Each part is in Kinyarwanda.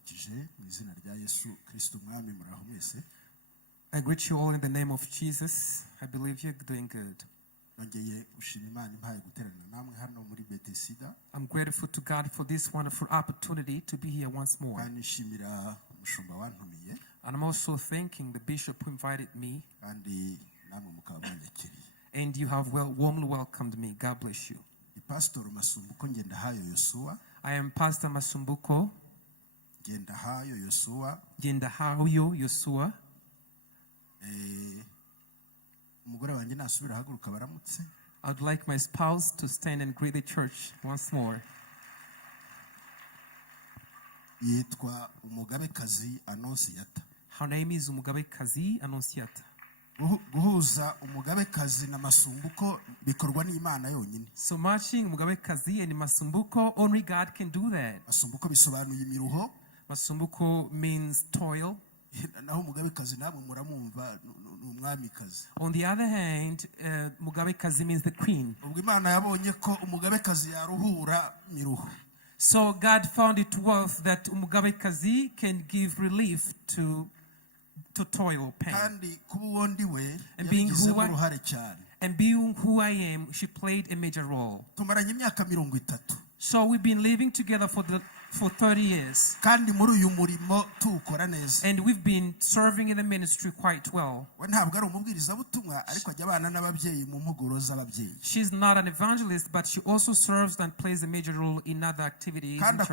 ndabaramukije mu izina rya Yesu Kristo Umwami muraho mwese. I greet you all in the name of Jesus. I believe you're doing good. Nongeye gushima Imana impaye guterana namwe hano muri BETHESDA. I'm grateful to God for this wonderful opportunity to be here once more. Kandi nshimira umushumba wantumiye. And I'm also thanking the bishop who invited me. Kandi namwe mukaba mwanyakiriye. And you have warmly welcomed me. God bless you. Pastor Masumbuko Ngendahayo Yosua. I am Pastor Masumbuko. Ngendahayo Yosua. Ngendahayo Yosua. Umugore wanjye nasubira haguruka baramutse. I would like my spouse to stand and greet the church once more. Yitwa Umugabekazi Anonsiyata. Her name is Umugabekazi Anonsiyata. Guhuza Umugabekazi na Masumbuko bikorwa n'Imana yonyine. So matching Umugabekazi and Masumbuko, only God can do that. Masumbuko bisobanuye imiruho. Masumbuko means toil. Naho Umugabekazi namwe muramumva n'umwamikazi. On the other hand, Umugabekazi means the queen. Ubwo Imana yabonye ko Umugabekazi yaruhura miruho. So God found it worth that Umugabekazi can give relief to toil, pain. And being who I am, she played a major role. So we've been living together for 30 years. And we've been serving in the ministry quite well. She's not an evangelist, but she also serves and plays a major role in other activities in church.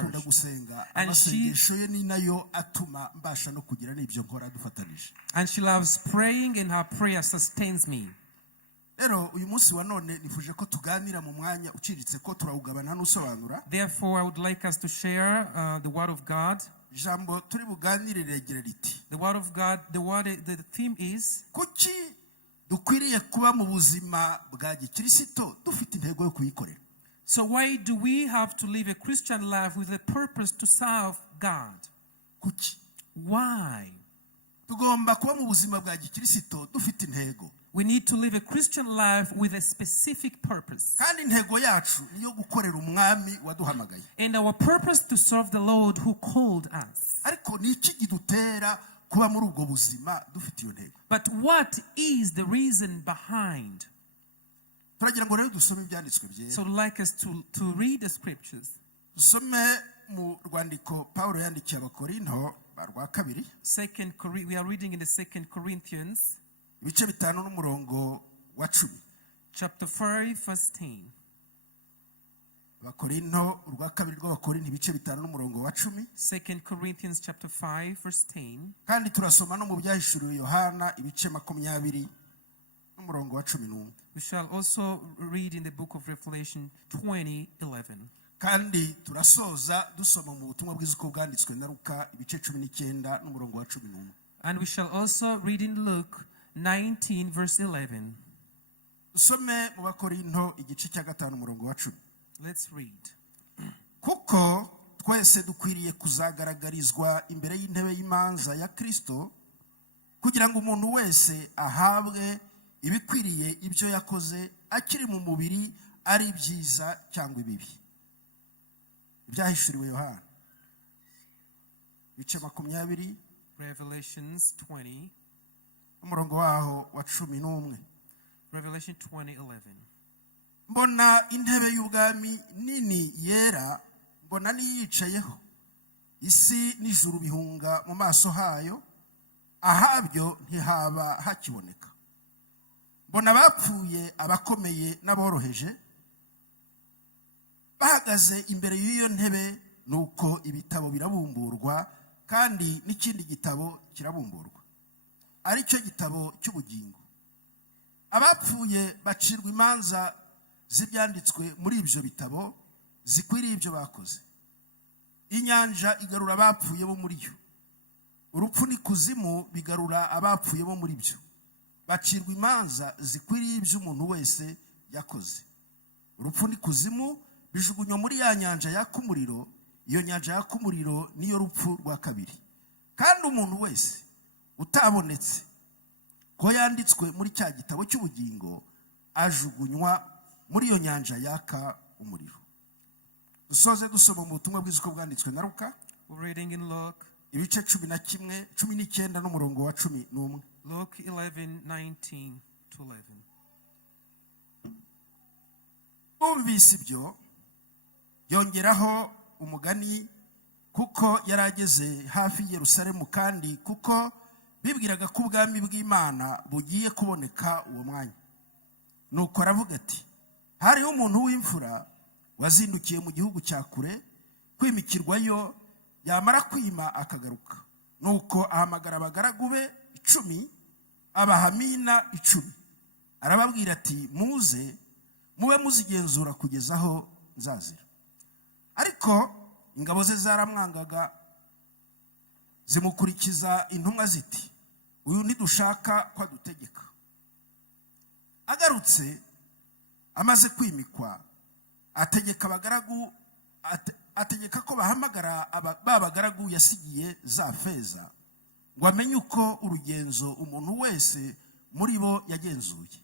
And she loves praying, and her prayer sustains me. Therefore, I would like us to share the Word of God. The Word of God, the theme is so why do we have to live a Christian life with a purpose to serve God? Why? We need to live a Christian life with a specific purpose. And our purpose to serve the Lord who called us. But what is the reason behind? So I'd like us to read the scriptures. We are reading in the 2 Corinthians. Chapter 5, verse 10. 2 Corinthians chapter 5, verse 10. We shall also read in the book of Revelation 20:11. Kandi turasoza dusoma mu butumwa bw'iziko bwanditswe na Luka ibice 19 n'umurongo wa 11. And we shall also read in Luke 19 verse 11. Usome mu Bakorinto igice cya 5 umurongo wa 10. Let's read. Kuko twese dukwiriye kuzagaragarizwa imbere y'intebe y'imanza ya Kristo kugira ngo umuntu wese ahabwe ibikwiriye ibyo yakoze akiri mu mubiri ari byiza cyangwa ibibi. Ibyahishuwe Yohana ibice 20 Revelations 20 umurongo waho wa 11. Revelation 20:11. Mbona intebe y'ubwami nini yera, mbona niyicayeho, isi n'ijuru bihunga mu maso hayo, ahabyo ntihaba hakiboneka. Mbona bapfuye abakomeye n'aboroheje bahagaze imbere y'iyo ntebe, nuko ibitabo birabumburwa, kandi n'ikindi gitabo kirabumburwa, ari cyo gitabo cy'ubugingo. Abapfuye bacirwa imanza z'ibyanditswe muri ibyo bitabo zikwiriye ibyo bakoze. Inyanja igarura abapfuye bo muri yo, urupfu n'ikuzimu bigarura abapfuye bo muri byo. Bacirwa imanza zikwiriye ibyo umuntu wese yakoze. Urupfu n'ikuzimu bijugunywa muri ya nyanja yaka umuriro. Iyo nyanja yaka umuriro niyo rupfu rwa kabiri. Kandi umuntu wese utabonetse ko yanditswe muri cya gitabo cy'ubugingo ajugunywa muri iyo nyanja yaka umuriro. Dusoze dusoma mu butumwa bw'iziko bwanditswe na Luka. We're reading in Luke. ibice 19 n'umurongo wa 11. Luke 11:19 to 11. Bumvise ibyo yongeraho umugani kuko yarageze hafi Yerusalemu kandi kuko bibwiraga ko ubwami bw'Imana bugiye kuboneka uwo mwanya. Nuko aravuga ati, hariho umuntu w'imfura wazindukiye mu gihugu cya kure kwimikirwayo, yamara kwima akagaruka. Nuko ahamagara abagaragu be 10, abahamina 10, arababwira ati, muze mube muzigenzura kugeza aho nzazira. Ariko ingabo ze zaramwangaga zimukurikiza intumwa ziti, uyu ntidushaka ko adutegeka. Agarutse amaze kwimikwa, ategeka ko bahamagara babagaragu yasigiye za feza ngo amenye uko urugenzo umuntu wese muri bo yagenzuye.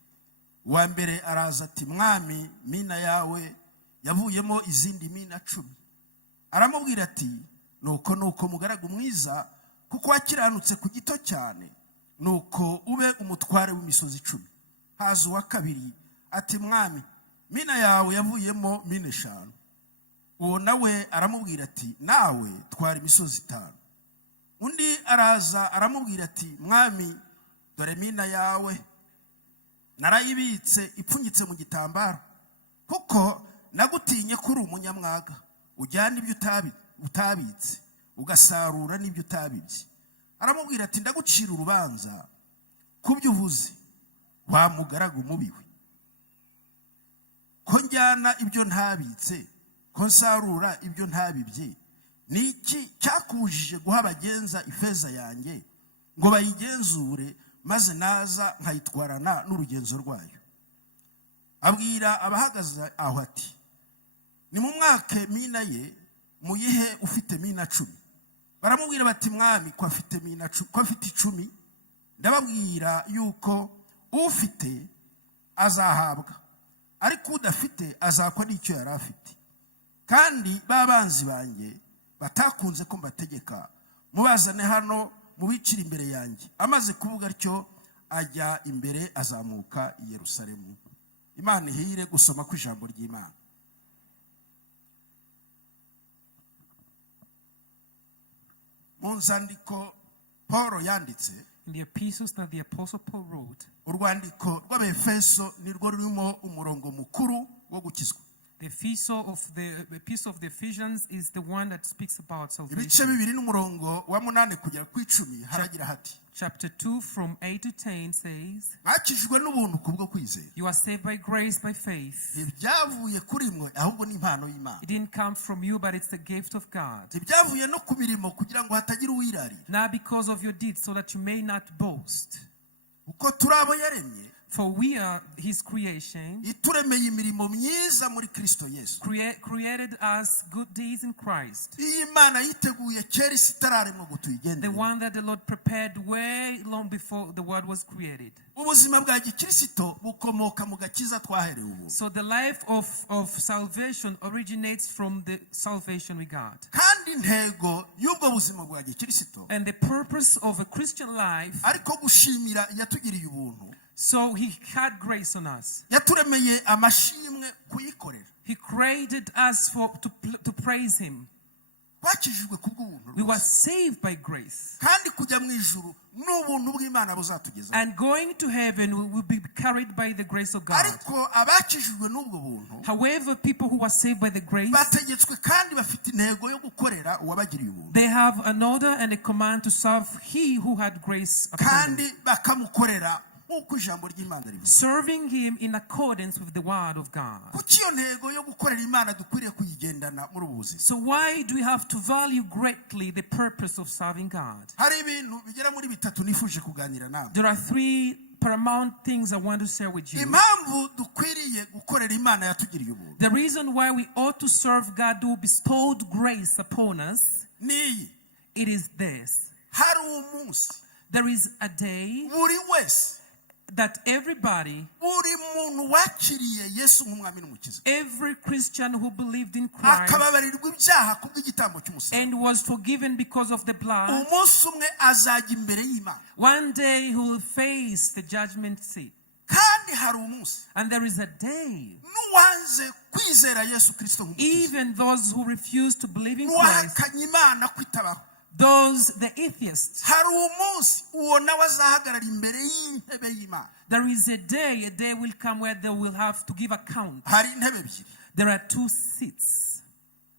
Uwa mbere araza ati, mwami, mina yawe yavuyemo izindi mina 10. Aramubwira ati, nuko mugaragu mwiza, kuko wakiranutse ku gito cyane, nuko ube umutware w'imisozi 10. Haza uwa kabiri ati, mwami, mina yawe yavuyemo mina 5. Uwo nawe aramubwira ati, nawe twara imisozi 5. Undi araza aramubwira ati, mwami, dore mina yawe narayibitse ipfunyitse mu gitambaro, kuko nagutinye kuri umunyamwaga, ujyana ibyo utabitse ugasarura n'ibyo utabibye. Aramubwira ati, ndagucira urubanza kubyo uvuze, wa mugaragu mubiwe. Ko njyana ibyo ntabitse, ko nsarura ibyo ntabibye, niki cyakubujije guha abagenza ifeza yanjye ngo bayigenzure, maze naza nkayitwarana n'urugenzo rwayo? Abwira abahagaze aho ati, ni mu mwake mina ye, muyihe ufite mina 10. Baramubwira bati, mwami, ko afite mina 10, ko afite 10, ndababwira yuko ufite azahabwa, ariko udafite azakwa n'icyo yari afite. Kandi babanzi banjye batakunze ko mbategeka, mubazane hano mubicira imbere yanjye. Amaze kuvuga atyo ajya imbere, azamuka i Yerusalemu. Imana ihire gusoma ku ijambo ry'Imana. Mu nzandiko Paulo yanditse, In the epistles that the Apostle Paul wrote, urwandiko rw'Abefeso nirwo rurimo umurongo mukuru wo gukizwa. the epistle of the Ephesians is the one that speaks about Ibice salvation. 2 n'umurongo wa 8 kugera ku 10 haragira hati, Chapter 2 from 8 to 10 says, mwakijwe n'ubuntu kubwo kwizera. you are saved by grace, by faith. Ibyavuye kuri mwe ahubwo ni impano y'Imana. It didn't come from you, but it's the gift of God. Ibyavuye no ku mirimo kugira ngo hatagira uwirarira. Not because of your deeds, so that you may not boast. Uko turabo yaremye, For we are his creation, ituremeye imirimo myiza muri Kristo Yesu. created us good deeds in Christ. Iyi Imana yiteguye kera isi itararemwa ngo The tuyigendere. one that the Lord prepared way long before the world was created. Ubuzima bwa Gikristo bukomoka mu gakiza twaherewe ubu. So the life of salvation originates from the salvation we got. Kandi intego y'ubwo buzima bwa Gikristo, And the purpose of a Christian life, ariko gushimira yatugiriye ubuntu. so he had grace on us. Yaturemeye amashimwe kuyikorera. He created us to praise him. Twakijijwe kubw'ubuntu. We were saved by grace. Kandi kujya mu ijuru n'ubuntu bw'Imana buzatugeza. And going to heaven will be carried by the grace of God. Ariko abakijijwe n'ubwo buntu, However, people who are saved by the grace, bategetswe kandi bafite intego yo gukorera uwabagiriye ubuntu. they have an order and a command to serve he who had grace upon them. Kandi bakamukorera uko ijambo ry'Imana rivuga. Serving him in accordance with the word of God. Kuki iyo ntego yo gukorera Imana dukwiriye kuyigendana muri ubu buzima? So why do we have to value greatly the purpose of serving God? Hari ibintu bigera muri 3 nifuje kuganira nawe. There are 3 paramount things I want to share with you. Impamvu dukwiriye gukorera Imana yatugiriye ubuntu. The reason why we ought to serve God who bestowed grace upon us, Ni it is this. hari umunsi There is a day buri wese that everybody, buri muntu wakiriye Yesu nk'umwami n'umukiza, every Christian who believed in Christ akababarirwa ibyaha kubw'igitambo cy'umusaraba, and was forgiven because of the blood, umunsi umwe azajya imbere y'Imana. one day he will face the judgment seat. Kandi hari umunsi, And there is a day, n'uwanze kwizera Yesu Kristo nk'umukiza, even those who refuse to believe in Christ, n'uwahakanye Imana kwitabaho, those, the atheists, hari umunsi uwo nawe azahagarara imbere y'intebe y'Imana. there is a day will come where they will have to give account. Hari intebe ebyiri. There are two seats.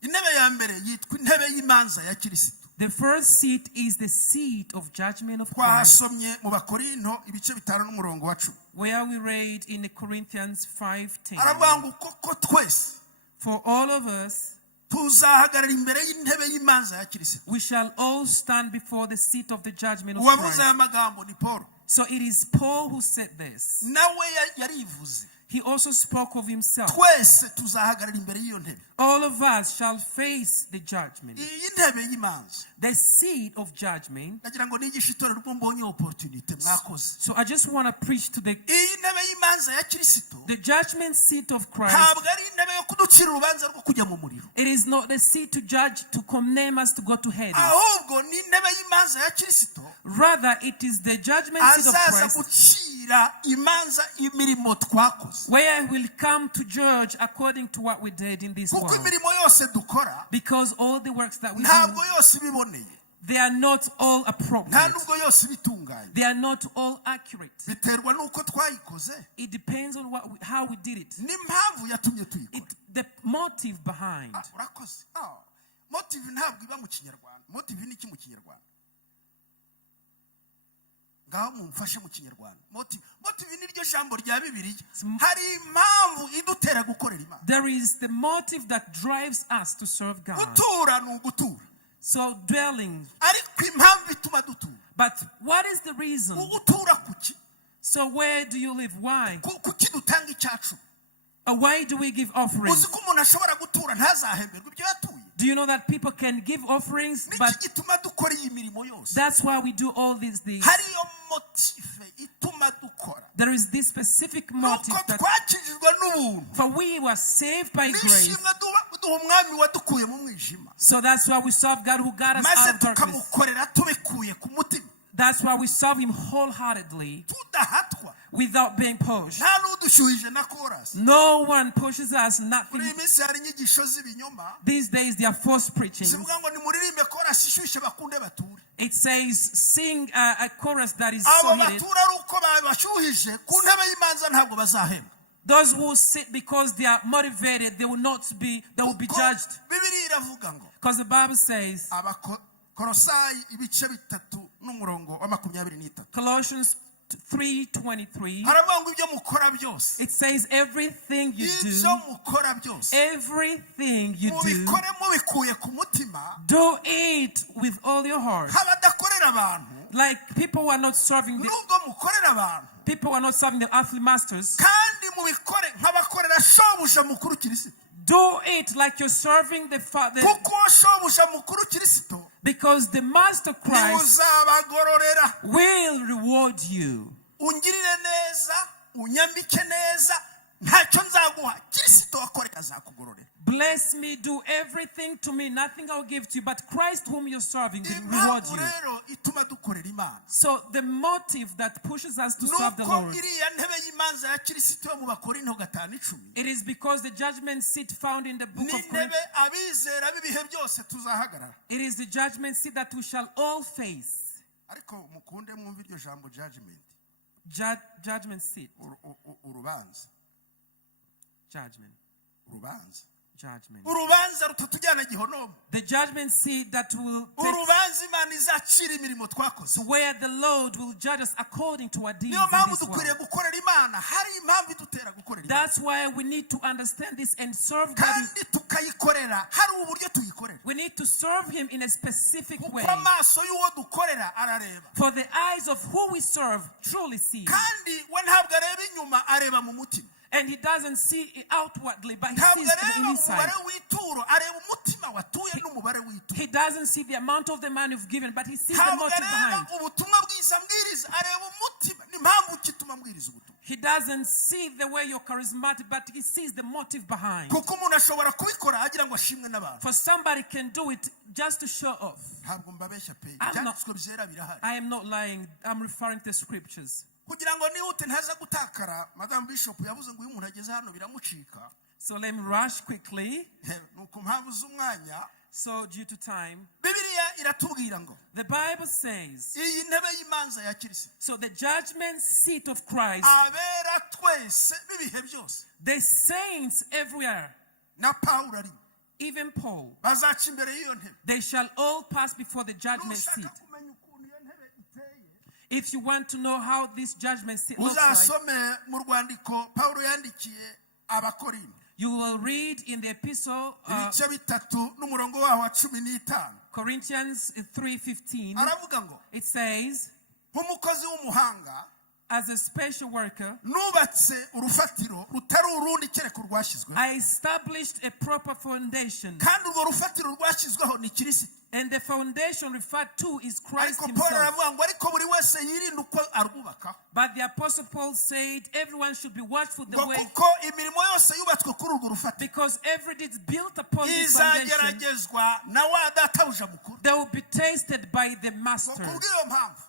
Intebe ya mbere yitwa intebe y'imanza ya Kristo. The first seat is the seat of judgment of Christ, Twasomye mu Bakorinto ibice 5 n'umurongo wa 10. where we read in Corinthians 5:10. Aravuga ngo koko twese For all of us, tuzahagarara imbere y'intebe y'imanza ya Kristo. we shall all stand before the seat of the judgment of Uwavuze Christ. aya magambo ni Paul. So it is Paul who said this. Nawe yarivuze. He also spoke of himself. Twese tuzahagarara imbere y'iyo ntebe. All of us shall face the judgment. Iyi ntebe y'imanza. The seat of judgment. Nagira ngo nigishe itorero rwo mbonye opportunity mwakoze. So I just want to preach to the Iyi ntebe y'imanza ya Kristo. the judgment seat of Christ. Ntabwo ari intebe yo kuducira urubanza rwo kujya mu muriro. It is not the seat to judge, to condemn us to go to hell. Ahubwo ni intebe y'imanza ya Kristo. Rather, it is the judgment seat of Azaza Christ, gucira imanza imirimo twakoze. where we'll come to judge according to what we did in this Kuko world. imirimo yose dukora Because all the works that we do, ntabwo yose ibiboneye. they are not all Nta appropriate. nubwo yose ibitunganye. They are not all accurate. Biterwa n'uko twayikoze. It depends on how we did it. N'impamvu yatumye tuyikora. The motive behind. Urakoze. Motive ntabwo iba mu Kinyarwanda. Motive ni iki mu Kinyarwanda? Ngaho mumfashe mu Kinyarwanda. Motive ni ryo jambo rya Bibiliya. Hari impamvu idutera gukorera Imana. There is the motive that drives us to serve God. Gutura ni ugutura. So dwelling. Ariko impamvu ituma dutura. But what is the reason? Ugutura kuki? So where do you live? Why? Kuki dutanga icyacu? Or why do we give offerings? Uzi ko umuntu ashobora gutura ntazahemberwe ibyo yatuye. Do you know that people can give offerings, but Niki gituma dukora iyi mirimo yose? that's why we do all these things. Hariyo motive ituma dukora. There is this specific motive Nuko that twakijijwe n'ubuntu. for we were saved by grace. Nishimwe duha umwami wadukuye mu mwijima. So that's why we serve God who got us Maze out of darkness. tukamukorera tubikuye ku mutima. That's why we serve him wholeheartedly Tudahatwa. without being pushed. Nta n'udushyuhije na chorus. No one pushes us, nothing. Muri iyi minsi hari inyigisho z'ibinyoma. These days they are false preaching. Zivuga ngo nimuririmbe chorus ishyushye bakunde bature. It says sing a chorus that is Abo so heated. batura ari uko babashyuhije ku ntebe y'imanza ntabwo bazahembwa. Those who sit because they are motivated, they will be judged. Bibiliya iravuga ngo Because the Bible says, Abakolosayi ibice 3 n'umurongo wa 23. Colossians 3:23, Haravuga ngo ibyo mukora byose. it says everything you do, Ibyo mukora byose. everything you do, Mubikore mubikuye ku mutima. do it with all your heart. Abadakorera abantu. Like people who are not serving Nubwo mukorera abantu. people who are not serving the earthly masters, Kandi mubikore nk'abakorera shobuja mukuru Kristo. do it like you're serving the Father, Kuko shobuja mukuru Kristo because the Master Christ uzabagororera. will reward you. Ungirire neza, unyambike neza, ntacyo nzaguha. Kristo wakorera azakugororera. Bless me, do everything to me, nothing I'll give to you, but Christ whom you're serving will reward you. Rero ituma dukorera Imana. So the motive that pushes us to serve the Nuko Lord, iriya ntebe y'imanza ya Kristo yo mu Bakorinto 5:10. it is because the judgment seat found in the book of Corinthians, N'intebe abizera b'ibihe byose tuzahagarara. it is the judgment seat that we shall all face. Ariko mukunde mwumve iryo jambo judgment. Judgment seat. Urubanza. Judgment. Urubanza. Judgment. Urubanza rutatujyana gihonomo. The judgment seat that will take Urubanza Imana izacira imirimo twakoze. where the Lord will judge us according to our deeds Niyo in mpamvu this dukwiriye world. gukorera Imana. Hari impamvu idutera gukorera Imana. That's why we need to understand this and serve God. Kandi tukayikorera. Hari uburyo tuyikorera. We need to serve him in a specific way. Kuko amaso y'uwo dukorera arareba. For the eyes of who we serve truly see. Kandi we ntabwo areba inyuma, areba mu mutima. And he doesn't see it outwardly, but he Ntabwo sees it areba umubare inside. w'ituro, areba umutima umutima watuye n'umubare w'ituro. He doesn't see the amount of the money you've given, but he sees the motive behind. ubutumwa bwiza mbwiriza, areba umutima n'impamvu kituma mbwiriza ubutumwa. He doesn't see the way you're charismatic, but he sees the motive behind. Kuko umuntu ashobora kubikora agira ngo ashimwe n'abantu. For somebody can do it just to show off. Ntabwo mbabeshya pe. Ibyanditswe byera birahari. I am not lying. I'm referring to the scriptures. Kugira ngo nihute ntaza gutakara, Madam Bishop yavuze ngo uyu muntu ageze hano biramucika. So let me rush quickly. Nuko mpamvu z'umwanya. So due to time, Bibiliya iratubwira ngo the Bible says, iyi ntebe y'imanza ya Kristo. so the judgment seat of Christ, abera twese bibihe byose. the saints everywhere, Na Paulo ari. even Paul, Bazaca imbere y'iyo ntebe. they shall all pass before the judgment seat. Nushaka kumenya ukuntu iyo ntebe iteye. If you want to know how this judgment seat looks like, Uzasome mu rwandiko Paulo yandikiye Abakorinto. you will read in the epistle ibice bitatu n'umurongo waho wa 15. Corinthians 3:15. Aravuga ngo It says, nk'umukozi w'umuhanga as a special worker, nubatse urufatiro rutari urundi kereka urwashyizweho. I established a proper foundation. Kandi urwo rufatiro rwashyizweho ni Kristo. And the foundation referred to is Christ Ariko Paul himself. aravuga ngo ariko buri wese yirinda uko arwubaka. But the Apostle Paul said everyone should be watchful the Ngo way, kuko imirimo yose yubatswe kuri urwo rufatiro because every deed is built upon this foundation, izageragezwa na wa databuja mukuru. they will be tasted by the Ngo master. kubw'iyo mpamvu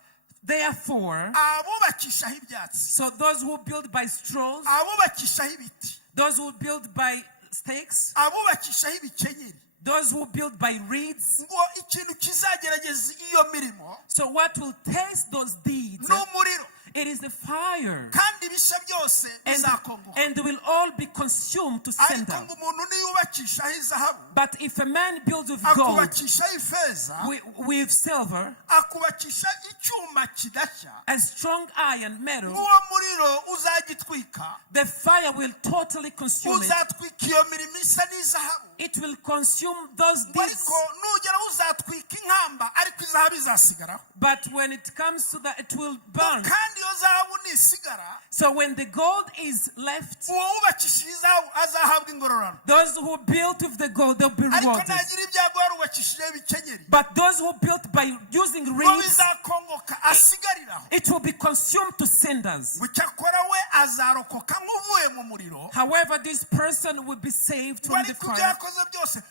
Therefore, abubakishaho ibyatsi, so those who build by straws, abubakishaho ibiti, those who build by stakes, abubakishaho ibikenyeri, those who build by reeds, ngo ikintu kizagerageza iyo mirimo so what will taste those deeds? n'umuriro. It is the fire. Kandi ibisha byose bizakongoka. And they will all be consumed to Ariko cinder. ngo umuntu niyubakishaho izahabu, But if a man builds with gold, akubakishaho ifeza, with silver, akubakisha icyuma kidashya, a strong iron metal, uwo muriro uzagitwika, the fire will totally consume it. uzatwika iyo mirimo isa n'izahabu. It will consume those deeds. Ariko nugera uzatwika inkamba, ariko izahabu izasigaraho. But when it comes to that, it will burn. Kandi iyo zahabu nisigara, So when the gold is left, uwo wubakishije izahabu azahabwa ingororano. those who built with the gold, they'll be Ariko rewarded. nagira ibyago yarubakishijeho ibikenyeri, But those who built by using ngo reeds, bizakongoka asigariraho. it will be consumed to cinders. Ngo cyakora we azarokoka nk'uvuye mu muriro. However, this person will be saved from the Ariko ibyo fire. yakoze byose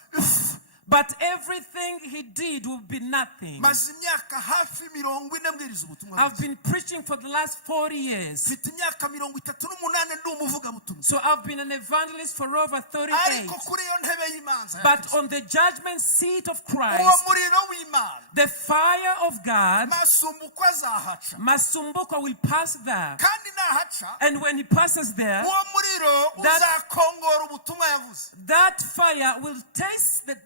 But everything he did will be nothing. maze imyaka hafi 40 mbwiriza ubutumwa I've bwiza. been preaching for the last 40 years. Mfite imyaka 38 ndi umuvugabutumwa. So I've been an evangelist for over 38. Ariko kuri iyo ntebe y'imanza, But on the judgment seat of uwo Christ, muriro w'Imana, the fire of God, Masumbuko azahaca. Masumbuko, will pass there. Kandi nahaca, And when he passes there, uwo muriro uzakongora ubutumwa yavuze. that fire will taste the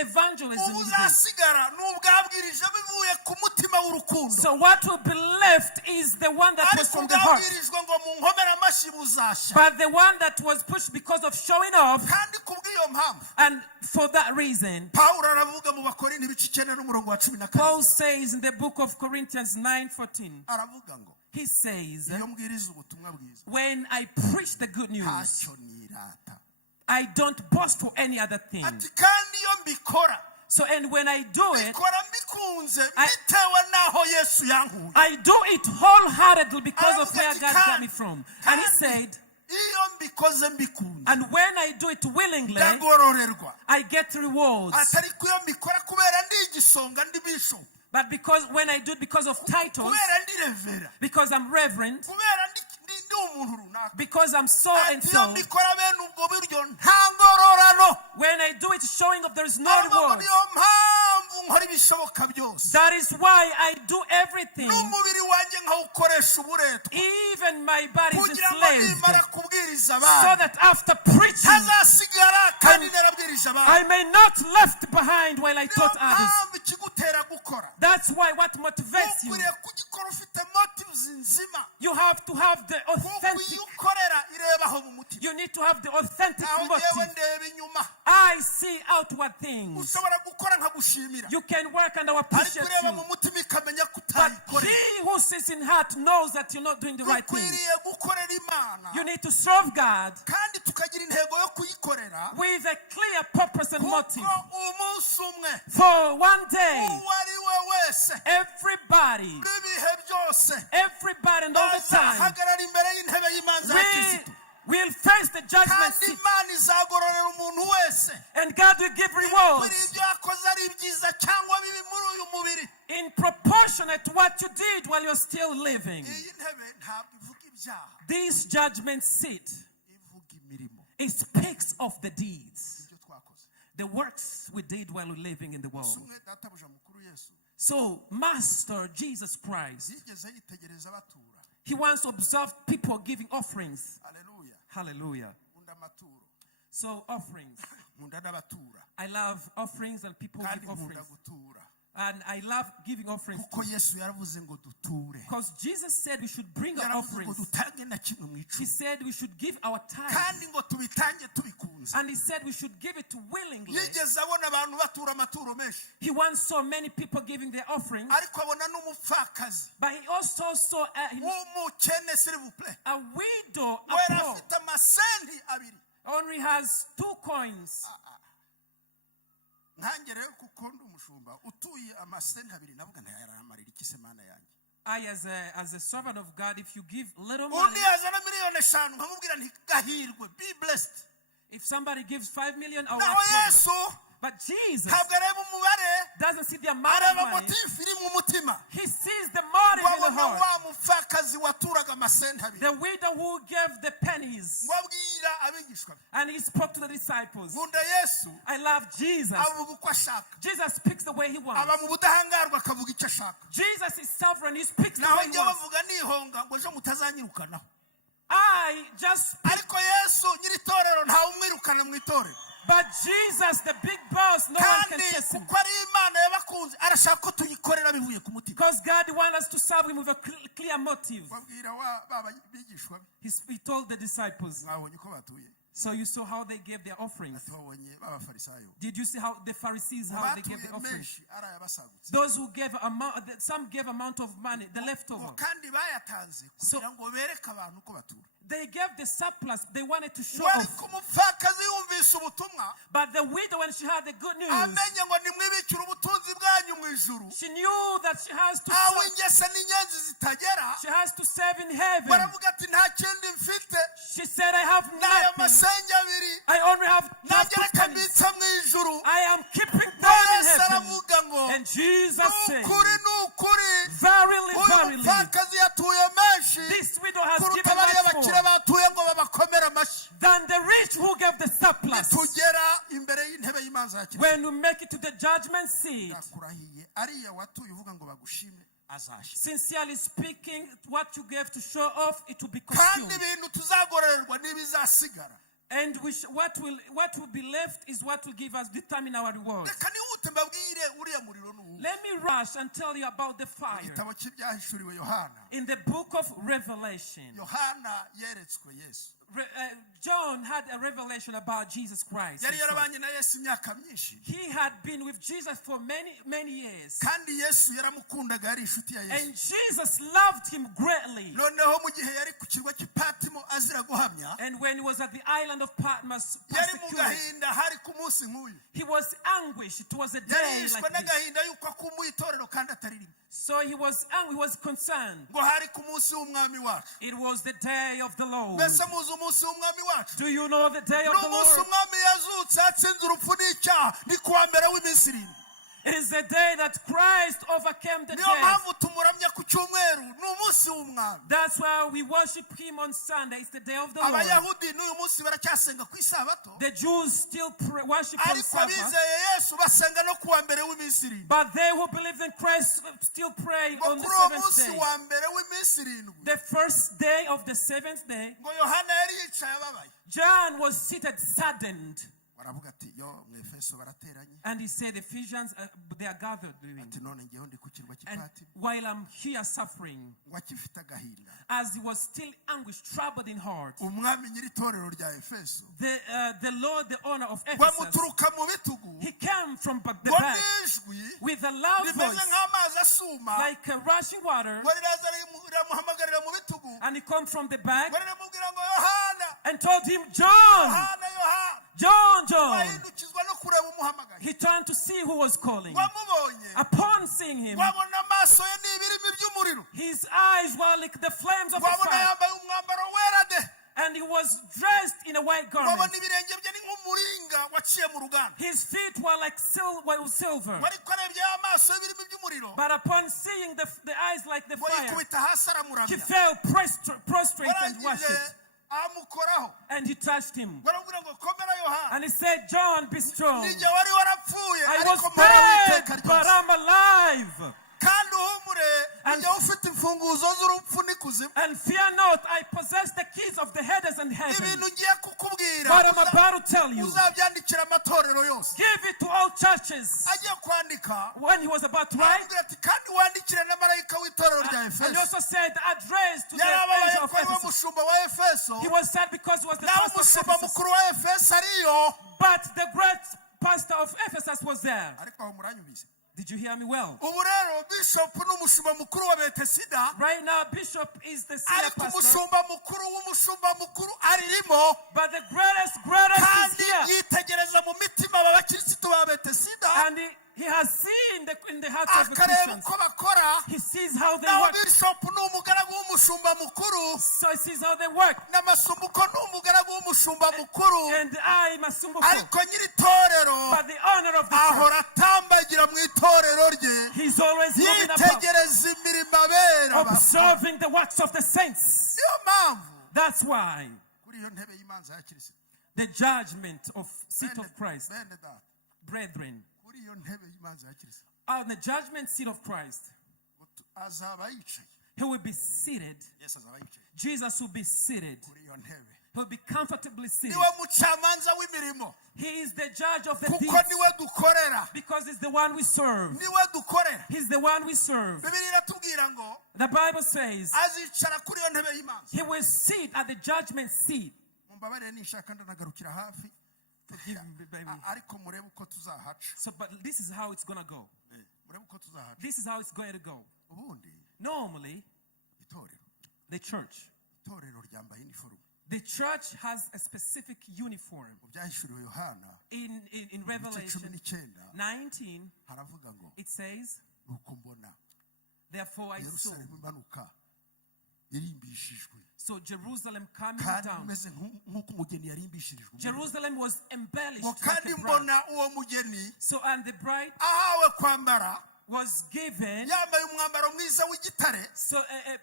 evangelism. Ubu uzasigara n'ubwabwirije bivuye ku mutima w'urukundo. So what will be left is the one that was Ariko from the heart. ubwabwirijwe ngo mu nkomere amashyi buzashya. But the one that was pushed because of showing off, Kandi kubw'iyo mpamvu and for that reason, Pawulo aravuga mu Bakorinto ibice 9 n'umurongo wa 14. Paul says in the book of Corinthians 9:14, Aravuga ngo he says, iyo mbwiriza ubutumwa bwiza when I preach the good news, ntacyo nirata. I don't boast for any other thing. Ati kandi iyo mbikora, So, and when I do it, mbikora mbikunze bitewe n'aho Yesu yankuye. I do it wholeheartedly because of where God got me from. And he said, iyo mbikoze mbikunze, and when I do it willingly, ndagororerwa. I get rewards. Atari ko iyo mbikora kubera ndi igisonga ndi bishop, But because when I do it because of titles, kubera ndi revera, because I'm reverend, kubera ndi umuntu runaka, because I'm so and ati iyo so, mbikora bene ubwo buryo nta ngororano. when I do it showing up, there is no Ariko reward. niyo mpamvu nkora ibishoboka byose. That is why I do everything, N'umubiri wanjye nkawukoresha uburetwa, even my body is kugira ngo enslaved, nimara kubwiriza so abandi that after preaching, ntazasigara kandi narabwirije abandi. I may not left behind while I Niyo taught others. mpamvu ikigutera gukora That's why what motivates you, ukwiriye kugikora ufite motives nzima, you have to have the kuko authentic, iyo ukorera irebaho mu mutima. you need to have the authentic Naho njyewe motive. ndeba inyuma, I I see outward things. ushobora gukora nkagushimira You can work and I will ariko appreciate ureba mu you. mutima ikamenya ko But utayikorera he who sits in heart knows that you're not doing the right thing. dukwiriye gukorera imana You need to serve God kandi tukagira intego yo kuyikorera with a clear purpose and motive. kuko umunsi umwe For one day, uwo ari we wese everybody n'ibihe byose and all the time, azahagarara imbere y'intebe y'imanza ya Kristo will face the judgment kandi seat. imana izagororera umuntu wese And God will give kuri rewards ibyo yakoze ari byiza cyangwa bibi muri uyu mubiri in proportionate to what you did while you're still living. iyi ntebe ntabwo ivuga ibyaha This judgment seat, ivuga imirimo it speaks of the deeds, ibyo twakoze the works we did while we're living in the world. umwe databuja mukuru yesu So, Master Jesus Christ, yigeze yitegereza abatura he once observed people giving offerings. haleluya Hallelujah. nkunda amaturo So, offerings. nkunda n'abatura I love offerings and people kandi give nkunda offerings. gutura And I love giving offerings kuko yesu yaravuze ngo duture because Jesus said we should bring our yaravuze ngo offerings. dutange na kimwe mu He icumi said we should give our time. kandi ngo tubitange tubikunze And he said we should give it willingly. yigeze abona abantu batura amaturo menshi He once saw many people giving their offerings, ariko abona n'umupfakazi but he also saw w'umukene sirivuple a widow, a wera poor, afite amasenti abiri only has 2 coins. nkange rero kuko ndi umushumba utuye amasenti abiri navuga ntayaramarira iki se mana yanjye I, as a servant of God, if you give little money, undi yazana miliyoni eshanu nkamubwira nti gahirwe be blessed if somebody gives 5 million, I'll naho have yesu problem. But Jesus ntabwo areba umubare doesn't see the amount of areba money. motifu iri mu mutima He sees the motive in the wabona heart. wa mupfakazi waturaga amasenti abiri The widow who gave the pennies, ngo abwira abigishwa be and he spoke to the disciples. nkunda yesu I love Jesus. avuga uko ashaka Jesus speaks the way he aba wants. mu budahangarwa akavuga icyo ashaka Jesus is sovereign. He speaks the naho way he njyewe wants. bavuga nihonga ngo ejo mutazanyirukanaho I just speak. ariko yesu nyiri itorero ntawe umwirukana mu itorero But Jesus, the big boss, no one can kandi chase him. kuko ari imana yabakunze arashaka ko tuyikorera bivuye ku mutima Because God wants us to serve him with a clear motive. babwira bigishwa be He told the disciples. mwabonye uko batuye So you saw how they gave their offerings. tubabonye b'abafarisayo Did you see how the Pharisees, how they gave batuye the offerings? menshi ari ayabasagutse Those who gave amount, some gave amount of money, the leftover. kandi bayatanze kugira ngo bereke abantu uko batura They gave the surplus. They wanted to show wari off. ku mupfakazi yumvise ubutumwa But the widow, when she heard the good news, amenye ngo nimwibikire ubutunzi bwanyu mu ijuru she knew that she has to aho serve. ingese n'inyenzi zitagera She has to serve in heaven. baravuga ati nta kindi mfite She said, I have n'aya nothing. masenge abiri I only have just nanjye 2 reka pennies. mbitse mu ijuru I am keeping them in yesu heaven. aravuga ngo And Jesus said, ni ukuri verily, uyu verily, mupfakazi yatuye menshi this widow has kuruta given bariya much bakire more batuye ngo babakomere amashyi than the rich who gave the surplus. nitugera imbere y'intebe y'imanza ya Kristo When we make it to the judgment seat, ndakurahiye ariya watuye uvuga ngo bagushime azashira sincerely speaking, what you gave to show off, it will be kandi consumed. ibintu tuzagororerwa n'ibizasigara And what will be left is what will give us, determine our reward. reka nihute mbabwire uriya muriro n'ubu Let me rush and tell you about the fire. igitabo cy'ibyahishuriwe yohana In the book of Revelation, yohana yeretswe yesu John had a revelation about Jesus Christ. yari yarabanye na yesu imyaka myinshi He had been with Jesus for many years. kandi yesu yaramukundaga yari inshuti ya yesu And Jesus loved him greatly. noneho mu gihe yari ku kirwa cy'ipatimo azira guhamya And when he was at the island of Patmos, yari mu persecuted, gahinda hari ku munsi nk'uyu he was anguished. It was a yari day yishwe like this. n'agahinda yuko akumuye itorero kandi ataririmo So he was angry, he was concerned. ngo hari ku munsi w'umwami wacu It was the day of the Lord. mbese muzi umunsi w'umwami wacu Do you know the day of ni the umunsi Lord? umwami yazutse yatsinze urupfu n'icyaha ni kuwa mbere w'iminsi irindwi It is the day that Christ overcame the niyo death. mpamvu tumuramya ku cyumweru ni umunsi w'umwami That's why we worship him on Sunday. It's the day of the Lord. abayahudi n'uyu munsi baracyasenga ku isabato The Jews still worship on ariko Sabbath. abizeye yesu basenga no kuwa mbere w'iminsi irindwi But they who believe in Christ still pray ngo on the kuri uwo seventh munsi day. wa mbere w'iminsi irindwi The first day of the seventh day, ngo yohana yari yicaye ababaye John was seated saddened. aravuga ati yo mu Efeso barateranye. And he said, Ephesians, they are gathered. Ati none ngewe ndi ku kirwa And cy'Ipatimo. while I'm here suffering, Ngo akifite agahinda. as he was still anguished, troubled in heart, Umwami nyiri itorero rya Efeso. the Lord, the owner of Ephesus, Bamuturuka mu bitugu. he came from the Ngo back n'ijwi with a loud rimeze voice, nk'amazi asuma. like rushing water, Ngo riraza riramuhamagarira mu bitugu. and he came from the back Ngo riramubwira ngo Yohana. and told him, John, Yohana, Yohana. John, John. Wahindukizwa no kureba umuhamagaye. He turned to see who was calling. Wamubonye. Upon seeing him, Wabona amaso ye n'ibirimi by'umuriro. his eyes were like the flames of the Wabona fire, yambaye umwambaro wera de. and he was dressed in a white garment. Wabona ibirenge bye ni nk'umuringa waciye mu ruganda. His feet were like silver. Wari kwarebye amaso y'ibirimi by'umuriro. But upon seeing the eyes like the Ngo fire, yikubita hasi he aramuramya. fell prostrate and Warangije worshipped. amukoraho. And he touched him. Baramubwira ngo komera Yohana. And he said, John, be strong. Ninjye wari warapfuye I was ariko mpora dead, w'iteka but ryose. I'm alive. Kandi uhumure ninjye ufite imfunguzo z'urupfu n'ikuzimu. And fear not, I possess the keys of the Hades and heaven. Ibintu ngiye kukubwira But I'm about to tell you, uzabyandikira amatorero yose. give it to all churches. Agiye kwandika When he was about to write, aramubwira ati kandi wandikire na marayika w'itorero rya and he Efeso. also said, address to the Yarababaye angel of ko ariwe Ephesus. mushumba wa Efeso. He was sad because he was the Naho pastor of umushumba Ephesus. mukuru wa Efeso ariyo. But the great pastor of Ephesus was there. Ariko aho muranyumvise. Did you hear me well? Ubu rero bishop n'umushumba mukuru wa BETHESDA. Right now, Bishop is the senior Ariko pastor. umushumba mukuru w'umushumba mukuru arimo. But the greatest is Kandi here. yitegereza mu mitima abakirisitu ba BETHESDA. And he has seen in the hearts of the Akareba Christians. uko bakora. He sees how they Naho work. bishop ni umugaragu w'umushumba mukuru. So he sees how they work. Na Masumbuko ni umugaragu w'umushumba mukuru. And I, Masumbuko, Ariko nyiri itorero but the honor of the church, ahora atambagira mu itorero rye. he's always moving about, Yitegereza imirimo abera. observing the works of the saints. Niyo mpamvu That's why kuri iyo ntebe y'imanza ya Kristo. the judgment of seat of Christ, Bene data. brethren, Kuri iyo ntebe y'imanza ya Kristo. on the judgment seat of Christ, Azaba yicaye. he will be seated. Yesu azaba yicaye. Jesus will be seated. Kuri iyo ntebe. He'll be comfortably seated. Niwe mucamanza w'imirimo. He is the judge of the Kuko deeds niwe dukorera. because he's the one we serve. Niwe dukorera. He's the one we serve. Bibiliya iratubwira ngo The Bible says azicara kuri iyo ntebe y'imanza. he will sit at the judgment seat. Mumbabarire nishaka ndanagarukira hafi. Forgive me, baby. Ariko murebe uko tuzahaca. So, but this is how it's going to go. Murebe uko tuzahaca. This is how it's going to go. Ubundi Normally, itorero. the church Ryambaye iniforume. The church has a specific uniform. Mu Byahishuwe Yohana In Revelation 19, haravuga ngo it says, nuko mbona therefore I saw. Yerusalemu imanuka irimbishijwe. So Jerusalem coming Kandi down. imeze nk'uko umugeni yarimbishirijwe. Jerusalem was embellished Ngo like kandi a bride. mbona uwo mugeni So and the bride ahawe kwambara was given yambaye umwambaro mwiza w'igitare. so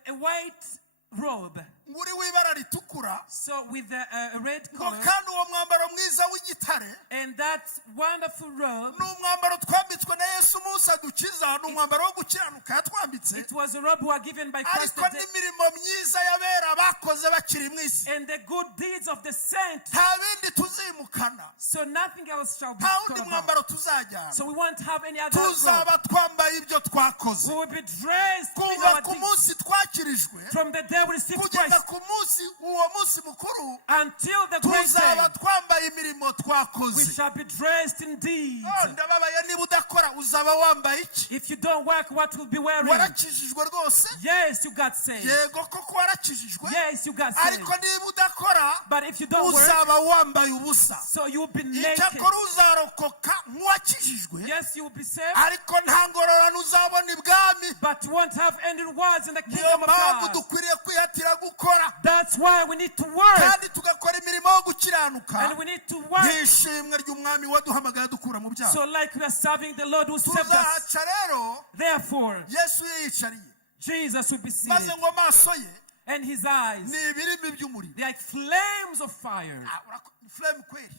a white robe. Nguri w'ibara ritukura. So with a red Ngo color. kandi uwo mwambaro mwiza w'igitare. And that wonderful robe. Ni umwambaro twambitswe na Yesu Musa dukiza. Ni umwambaro wo gukiranuka yatwambitse. It was a robe who were given by Christ. Ariko n'imirimo myiza y'abera bakoze bakiri mu isi. And the good deeds of the saints. Nta bindi tuzimukana. So nothing else shall be Nta wundi talked mwambaro about. tuzajyana. So we won't have any other robe. Tuzaba twambaye ibyo twakoze. We will be dressed in Kuva our ku deeds. munsi twakirijwe. From the day we received Kugeza Christ ku munsi uwo munsi mukuru. until the great Tuzaba day, twambaye imirimo we twakoze. shall be dressed in deeds. Ndababaye niba udakora uzaba wambaye iki? If you don't work, what will be wearing? Warakijijwe rwose? Yes, you got saved. Yego koko warakijijwe? Yes, you got saved. Ariko niba udakora But if you don't work, uzaba wambaye ubusa. so you'll be naked. Icyakora uzarokoka nk'uwakijijwe. Yes, you will be saved, Ariko nta ngororano uzabona ibwami. but you won't have any rewards in the Niyo kingdom of mpamvu God. dukwiriye kwihatira gukora. That's why we need to work. Kandi tugakora imirimo yo gukiranuka. And we need to work. Nk'ishimwe ry'umwami waduhamagaye dukura mu byaha. So like we are serving the Lord who saved us. Tuzahaca rero Therefore, Yesu yiyicariye. Jesus will be Maze seated. ngo amaso ye And his eyes, ni ibirimi by'umuriro. they are like flames of fire. Flame kweli.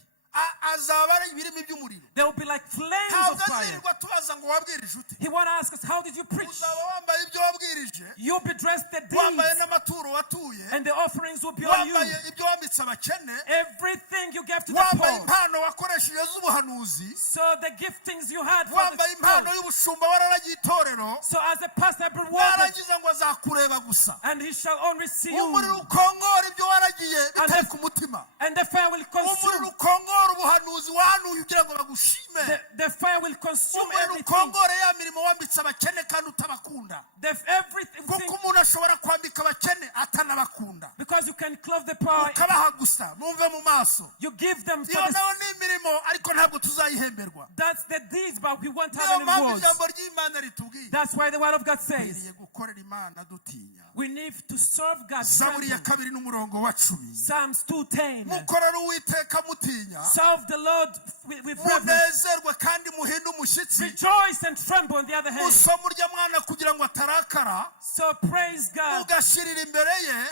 azaba ari ibirimi by'umuriro. They will be like flames of fire. Tubaza ngo wabwirije ute? He want to ask us, how did you preach? Uzaba wambaye ibyo wabwirije. You'll be dressed the Wambaye deeds. n'amaturo watuye. And the offerings will be on you. Wambaye ibyo wambitse abakene. Everything you gave to the Wambaye poor. impano wakoresheje z'ubuhanuzi. So the giftings you had for Wambaye impano the y'ubushumba wararagiye itorero. so as a pastor be rewarded. Narangiza ngo azakureba gusa. And he shall only see you. Umuriro ukongora ibyo waragiye bitari ku mutima. And the fire will consume. Umuriro ukongora ubuhanuzi wahanuye ugira ngo bagushime. The fire will consume everything. Ukongore ya mirimo wambitse abakene kandi utabakunda. Everything. Kuko umuntu ashobora kwambika abakene atanabakunda. Because you can clothe the poor. Ukabaha gusa mumve mu maso. You give them for Iyo nayo ni imirimo ariko ntabwo tuzayihemberwa. That's the deeds, but we won't have Niyo any mpamvu rewards. ijambo ry'Imana ritubwiye. That's why the word of God says Dukwiriye gukorera Imana dutinya. we need to serve God. Zaburi ya 2 n'umurongo wa 10. Psalms 2:10. Mukorera Uwiteka mutinya. Serve the Lord with reverence. Munezerwe kandi muhinde umushyitsi. Rejoice and tremble on the other hand. Musoma urya mwana kugira ngo atarakara. So praise God. Mugashirira imbere ye.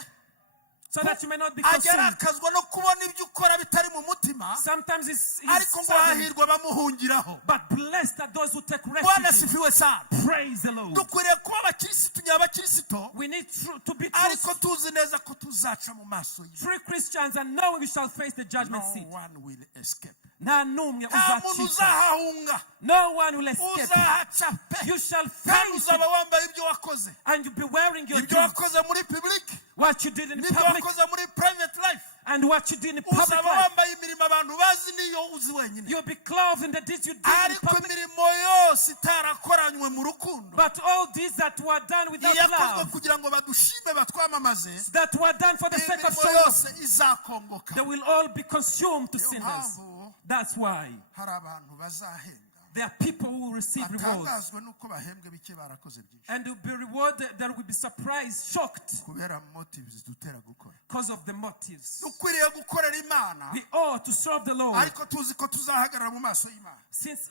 So that you may not be consumed. Agerakazwa no kubona ibyo ukora bitari mu mutima. Sometimes it's ariko ngo hahirwa bamuhungiraho. But blessed are those who take refuge. Bwana sifiwe sana. Praise the Lord. Dukwiriye kuba abakirisitu nyabakirisitu. We need to be ariko tuzi neza ko tuzaca mu maso ye. true Christians and knowing we shall face the judgment seat. No one will escape. Nta n'umwe nta muntu uzahahunga. No one will escape. Uzahaca pe. You shall kandi face uzaba wambaye ibyo wakoze. and you'll be wearing your ibyo wakoze muri public. What you did in n'ibyo public. wakoze muri private life. And what you did in public uzaba life. wambaye imirimo abantu bazi niyo uzi wenyine. You'll be clothed in the deeds you did in ariko public. imirimo yose itarakoranywe mu rukundo. But all deeds that were done without love, kugira ngo badushime batwamamaze, that were done for the sake of imirimo yose izakongoka. they will all be consumed to sinners. That's why hari abantu bazahenda. There are people who will receive rewards. Atangazwa nuko bahembwe bike barakoze byinshi. And will be rewarded, that will be surprised, shocked kubera motives dutera gukora. Because of the motives. Dukwiriye gukorera Imana. We ought to serve the Lord. Ariko tuzi ko tuzahagarara mu maso y'Imana.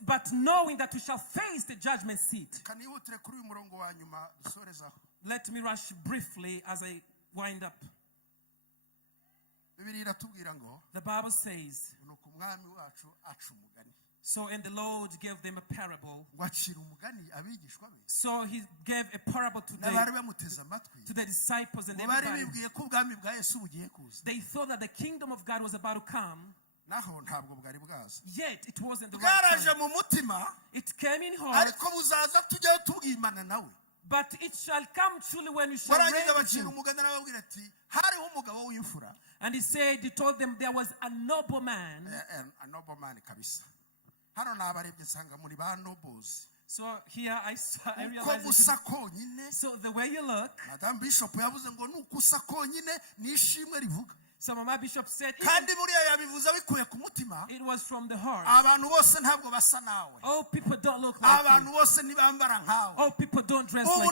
But knowing that we shall face the judgment seat. Kanihutire kuri uyu murongo wa nyuma dusorezaho. Let me rush briefly as I wind up. Bibiliya iratubwira ngo, the Bible says, nuko umwami wacu aca umugani. So and the Lord gave them a parable. Wacira umugani abigishwa be. So he gave a parable to the disciples and everybody. They thought that the kingdom of God was about to come. Yet it wasn't the right time. It came in heart. But it shall come truly when you shall reign. And he told them there was a noble man. A noble man, kabisa. So here I realized so the way you look. Madam Bishop yavuze ngo nukusa konyine nishimwe rivuga. So my bishop said it was from the heart. All people don't look like you. All people don't dress like you.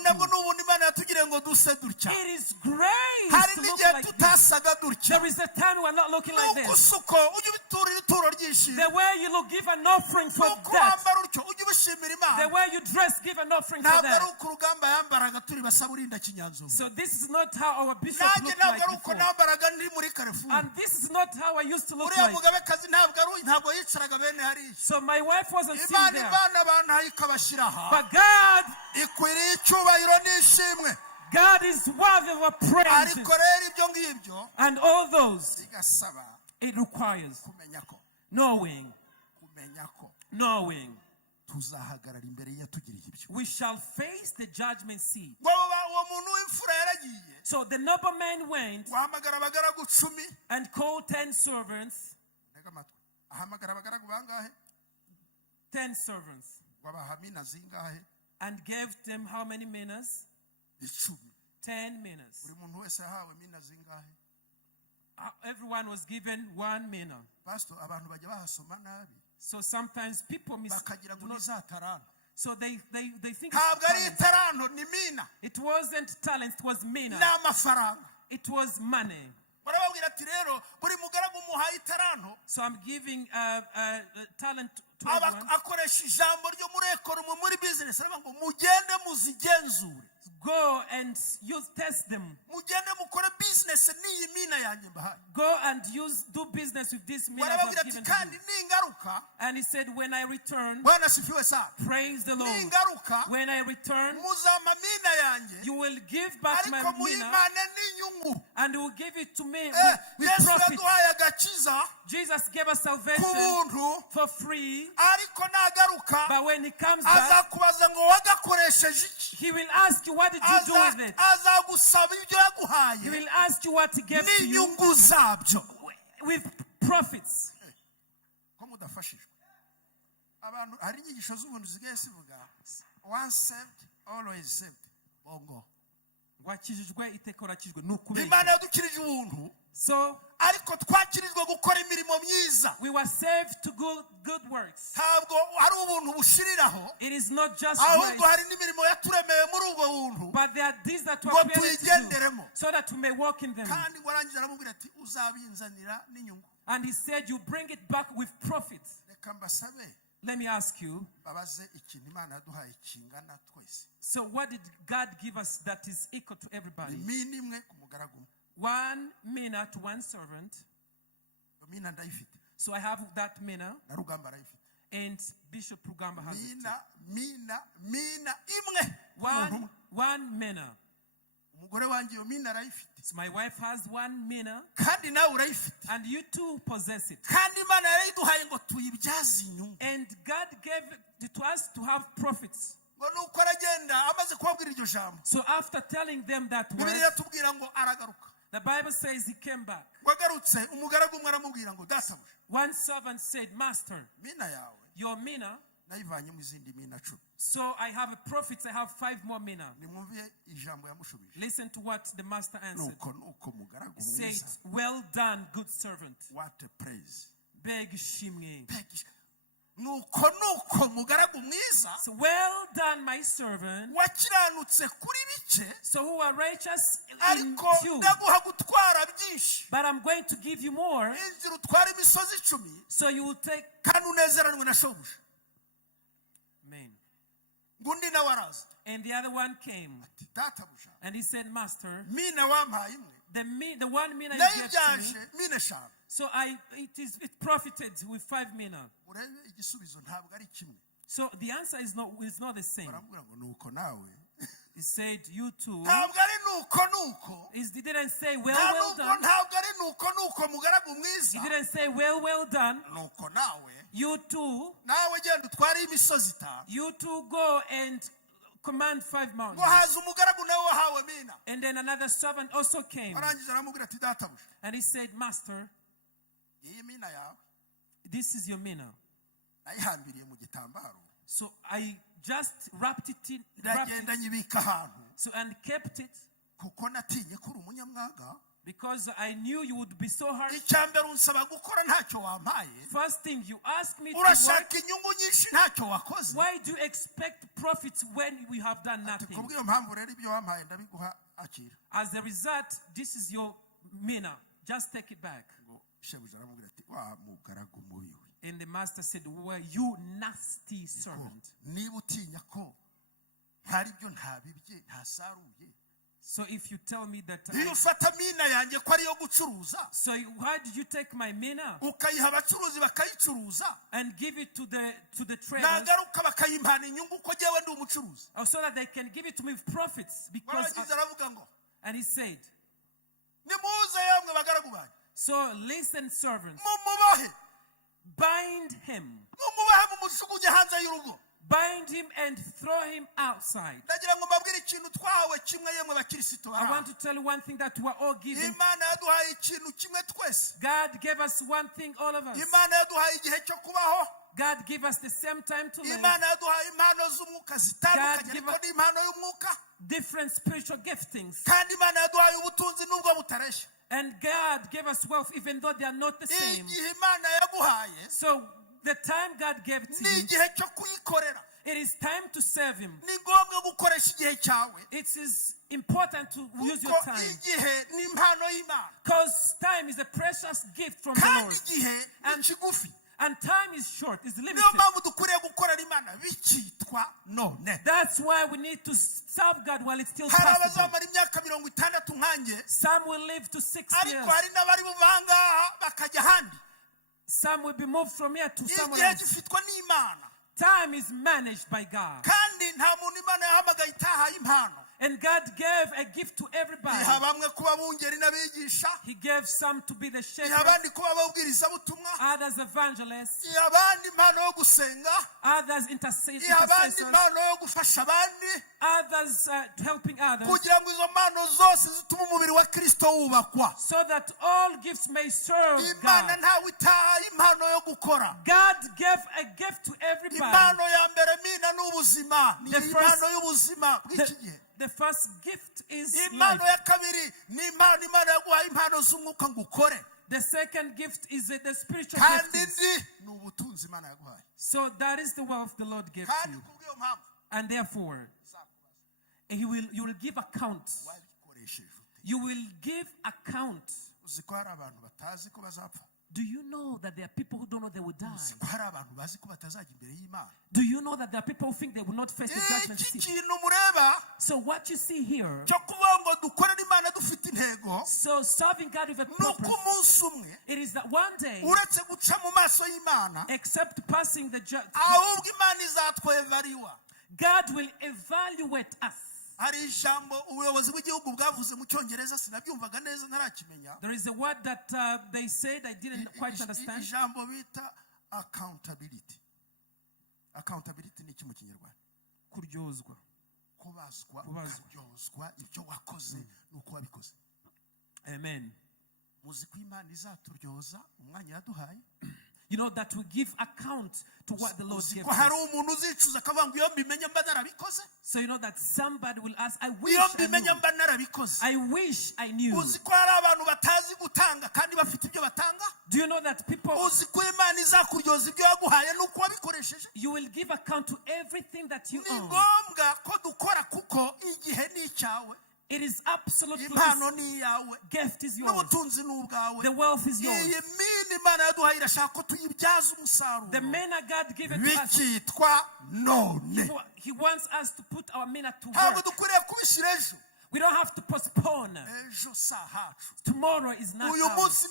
It is great to look like this. There is a time we are not looking like this. The way you look, give an offering for that. The way you dress, give an offering for that. So this is not how our bishop looked like before. And this is not how I used to look like. So my wife wasn't sitting there. But God is worthy of our praise. And all those, it requires knowing. We shall face the judgment seat. So the nobleman went and called 10 servants. 10 servants. And gave them how many minas? 10 minas. Everyone was given 1 mina. So sometimes people so they think it wasn't talent, it was mina. It was money. So I'm giving talent to everyone. Go and test them. Mugende mukore business n'iyi mina yanjye mbahaye. Go and do business with this mina I've given to you. And he said, when I return, praise the Lord. When I return, you will give back my mina, and you will give it to me with profit. Jesus gave us salvation for free. But when he comes back, he will ask you, what did you do with it? He will ask you what he gave to you with profits. Once saved, always saved. Bongo. So we were saved to good works. It is not just works, but there are these that were created to do, so that we may walk in them. And he said, you bring it back with profits. Let me ask you, so what did God give us that is equal to everybody? 1 mina to 1 servant. So I have that mina, and Bishop Rugamba has it. One mina. So my wife has 1 mina, and you too possess it. And God gave it to us to have profits. So after telling them that word, the Bible says he came back. One servant said, Master, your mina. So I have a profit, I have 5 more mina. Listen to what the master answered. He said, well done, good servant. What a praise. Beg shimwe. So well done, my servant. So who are righteous in you, but I'm going to give you more, so you will take. Amen. And the other one came, and he said, Master, the 1 mina you gave to me, so it profited with 5 mina. So the answer is not the same. He said, you too. He didn't say, well done. He didn't say, well done. You too. You too go and command 5 mountains. And then another servant also came. And he said, Master, this is your mina. So I just wrapped it in, so and kept it, because I knew you would be so hard. First thing, you asked me to work. Why do you expect profits when we have done nothing? As a result, this is your mina. Just take it back. And the master said, well, you nasty servant. So if you tell me that so why did you take my mina and give it to the traders, so that they can give it to me with profits? Because and he said, so listen, servants, bind him. Bind him and throw him outside. I want to tell you one thing that we are all given. God gave us one thing, all of us. God gave us the same time to live. God gave us different spiritual giftings. And God gave us wealth even though they are not the same. So the time God gave to you, it is time to serve him. It is important to use your time, because time is a precious gift from the Lord. And time is short, is limited. byitwa none. That's why we need to serve God while it's still possible. Abazamara imyaka 60 nkanjye. Some will live to 6 years. Ariko hari n'abari buvanga bakajya handi. Some will be moved from here to somewhere Igihe else. gifitwa n'Imana. Time is managed by God. Kandi nta muntu Imana yahamagaye itahaye impano. And God gave a gift to everybody. He gave some to be the shepherds, others evangelists, others intercessors, others helping others, so that all gifts may serve God. God gave a gift to everybody. The first gift is life. The second gift is the spiritual gift. So that is the wealth the Lord gave to you. And therefore, you will give account. You will give account. Do you know that there are people who don't know they will die? Do you know that there are people who think they will not face the judgment seat? So what you see here, so serving God with a purpose, it is that one day, except passing the judgment, God will evaluate us. There is a word that they said I didn't quite understand. Accountability. Accountability ni iki mu Kinyarwanda? Kuryozwa. Kuryozwa ibyo wakoze nuko wabikoze. Amen. Muzi ko Imana izaturyoza umwanya yaduhaye. You know that we give account to what the Lord gave us. So you know that somebody will ask, I wish I knew. Do you know that people, you will give account to everything that you own. It is absolutely gift is yours. The wealth is yours. The manna God given to us. He wants us to put our manna to work. We don't have to postpone. Tomorrow is not ours.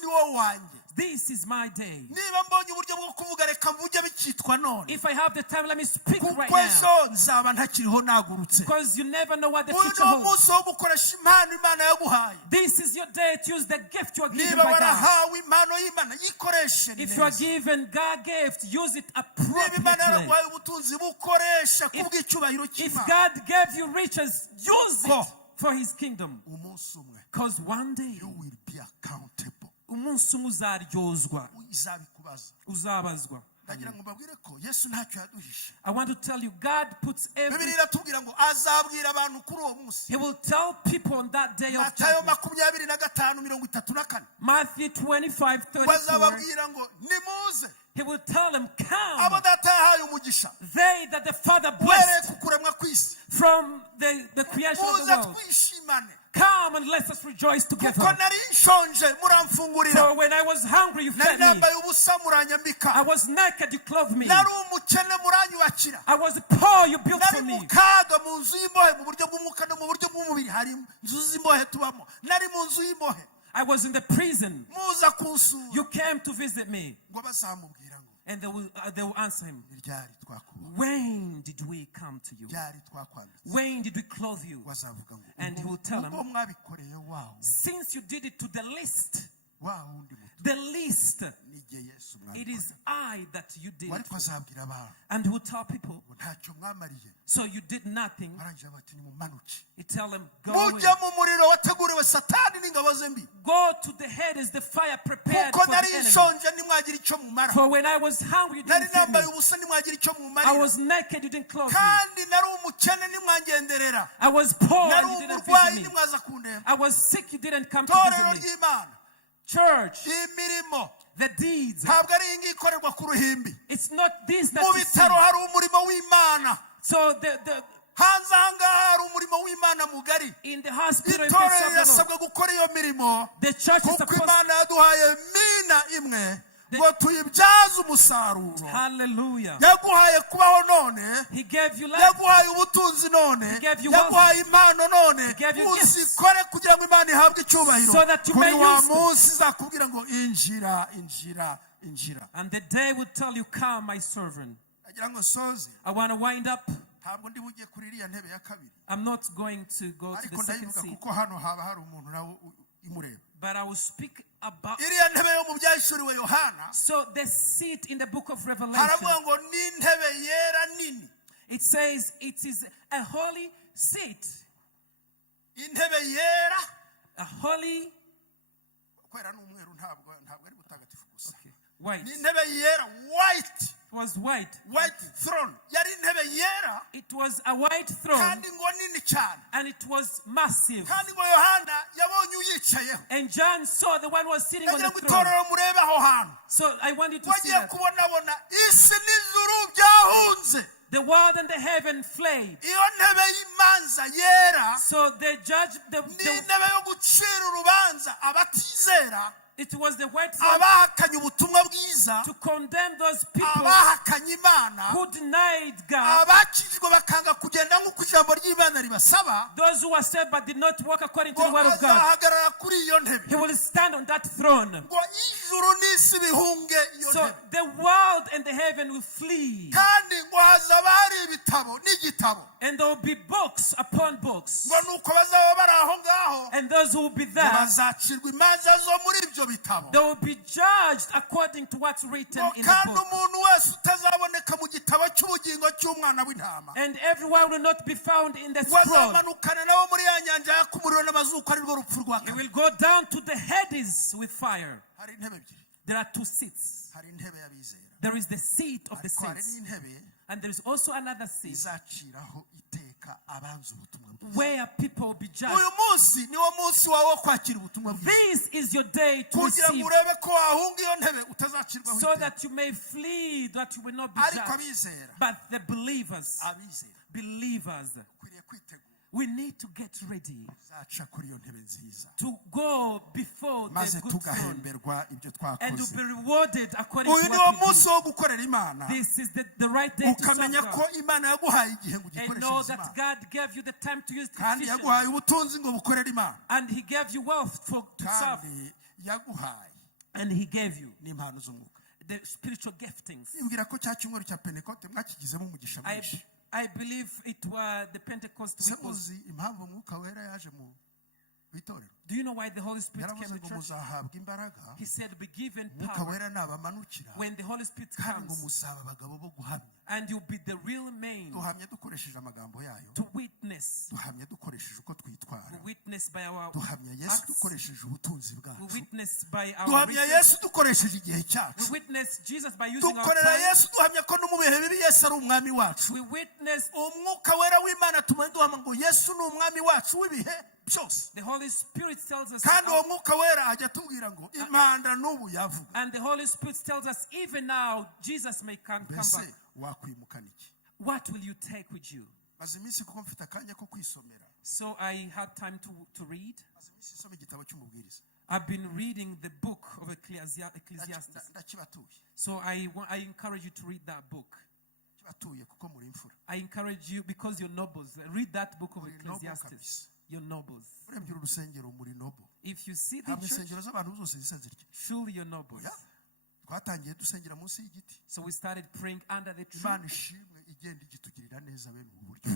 This is my day. If I have the time, let me speak right now. Because you never know what the future holds. This is your day to use the gift you are given by God. If you are given God gift, use it appropriately. If God gave you riches, use it for his kingdom. Because one day you will be accountable. Uzabazwa. I want to tell you, God puts everything. He will tell people on that day of judgment. Matthew 25:34. He will tell them, come. They that the Father blessed from the creation of the world. Come and let us rejoice together. For when I was hungry, you fed me. I was naked, you clothed me. I was poor, you built for me. I was in the prison. You came to visit me. And they will answer him, when did we come to you? When did we clothe you? And he will tell them, since you did it to the least, it is I that you did it. And he will tell people, so you did nothing. He tell them, go away. Go to the head as the fire prepared for the enemy. For when I was hungry, you didn't feed me. I was naked, you didn't clothe me. I was poor, and you didn't visit me. I was sick, you didn't come to visit me. Church, the deeds. It's not this that you see. So in the hospital, the church is supposed ngo tuyibyaze umusaruro. Hallelujah. Yaguhaye kubaho none. He gave you life. Yaguhaye ubutunzi none. Yaguhaye impano none. Uzikore kugira ngo Imana ihabwe icyubahiro. So that you may use. Kuri wa munsi izakubwira ngo injira. And the day will tell you, come, my servant. I want to wind up. I'm not going to go to the second seat. But I will speak about. So the seat in the book of Revelation. It says it is a holy seat. A holy. Okay. White. White. It was white. White throne. It was a white throne. And it was massive. And John saw the one who was sitting on the throne. So I want you to see that. The world and the heaven fled. So they judged it was the white throne to condemn those people who denied God. Those who were saved but did not walk according to the word of God. He will stand on that throne. So the world and the heaven will flee. And there will be books upon books. And those who will be there, they will be judged according to what's written in the book. And everyone will not be found in the scroll. He will go down to the Hades with fire. There are two seats. There is the seat of the saints. And there is also another seat where people will be judged. This is your day to receive, so that you may flee, that you will not be judged. But the believers, we need to get ready to go before the good throne and to be rewarded according to what we do. This is the right day to serve God. And know that God gave you the time to use it. And He gave you wealth to serve. And He gave you the spiritual giftings. I believe it was the Pentecost week. Do you know why the Holy Spirit came to church? He said, be given power when the Holy Spirit comes. And you'll be the real man to witness. We witness by our acts. We witness by our riches. We witness Jesus by using our time. We witness the Holy Spirit tells us, and the Holy Spirit tells us, even now, Jesus may come back. What will you take with you? So I had time to read. I've been reading the book of Ecclesiastes. So I encourage you to read that book. I encourage you because you're nobles. Read that book of Ecclesiastes. You're nobles. If you see the church, surely you're nobles. So we started praying under the tree.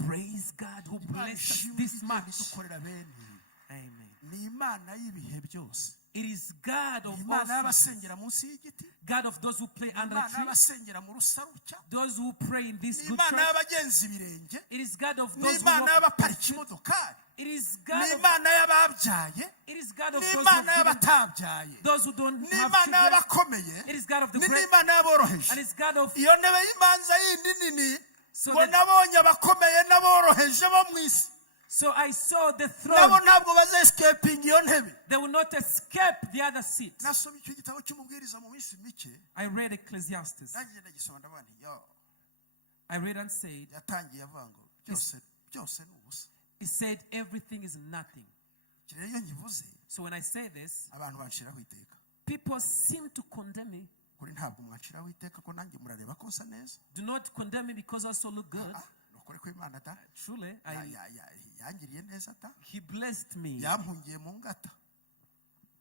Praise God who blessed us this much. Amen. It is God of all seasons. God of those who play under the tree. Those who pray in this good church. It is God of those who walk. It is God of those who don't have children. It is God of the great. And it's God of so I saw the throne. They will not escape the other seat. I read Ecclesiastes. I read and said, he said everything is nothing. So when I say this, people seem to condemn me nukuri ntabwo mwacira witeka ko nanjye murareba ko nsa neza. Do not condemn me because I also look good. Nukuri ko Imana da. Truly, yangiriye neza da. He blessed me. Yampungiye mu ngata.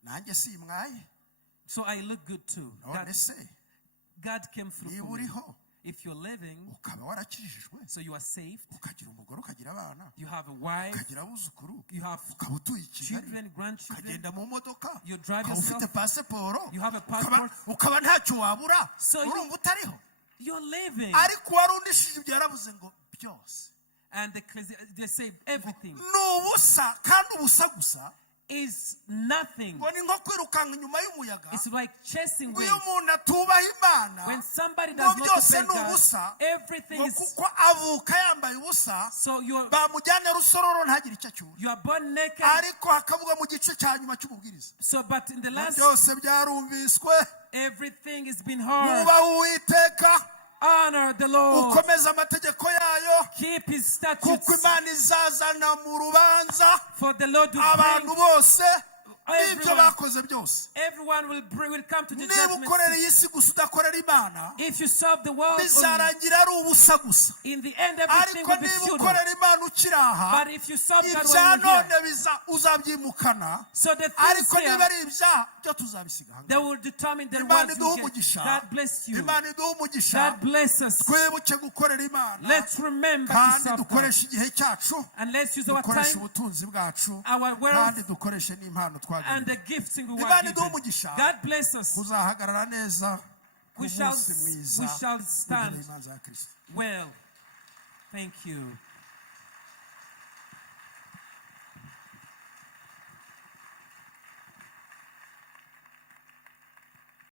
Nanjye simwaye. So I look good too. God came through for me. If you're living, so you are saved, you have a wife, you have children, grandchildren, you drive yourself, you have a passport, so you're living. And they say everything is nothing. It's like chasing wind. When somebody does not obey God, everything is. So you are born naked. So, but in the last, everything has been heard. Honor the Lord. Keep His statutes. For the Lord to everyone will come to the judgment. If you serve the world, in the end everything will be futile. But if you serve God when you're here, so the things here, they will determine the ones you get. God bless you. God bless us. Let's remember to serve God. And let's use our time, our wealth, and the gifting we were given. God bless us. We shall stand well. Thank you.